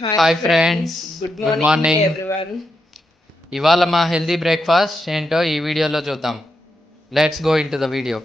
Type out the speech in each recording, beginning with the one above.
Hi friends good morning morning everyone ఇవాళ మా healthy breakfast ఏంటో ఈ వీడియోలో చూద్దాం. Let's go into the video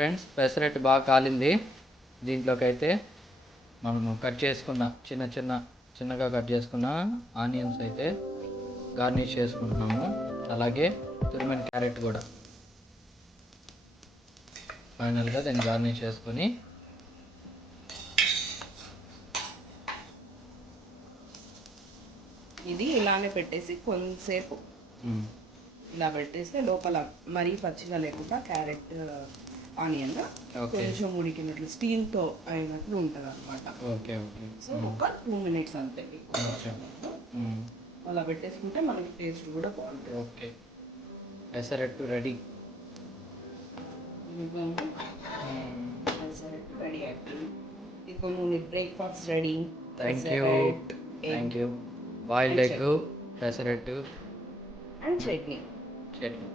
friends pesarattu బాగా కాలింది. దీంట్లోకి అయితే మనము కట్ చేసుకున్న చిన్న చిన్న చిన్నగా కట్ చేసుకున్న ఆనియన్స్ అయితే గార్నిష్ చేసుకుంటున్నాము. అలాగే తురిమిన క్యారెట్ కూడా. ఫైనల్గా దీన్ని గార్నిష్ చేసుకొని ఇది ఇలానే పెట్టేసి కొంతసేపు ఇలా పెట్టేస్తే లోపల మరీ పచ్చిగా లేకుండా క్యారెట్ ఆనియన్ Okay. కొంచెం ఉడికినట్లు స్టీల్తో అయినట్లు ఉంటది అనమాట ఓకే ఓకే. సో ఒక టూ మినిట్స్ అంతే అలా పెట్టేసుకుంటే మనకి టేస్ట్ కూడా బాగుంటుంది. ఓకే. పెసరట్టు రెడీ. రెడీ అయిపోయింది. ఇప్పుడు నువ్వు breakfast ready. Thank you thank you boiled egg pesarattu. And chutney. Chutney.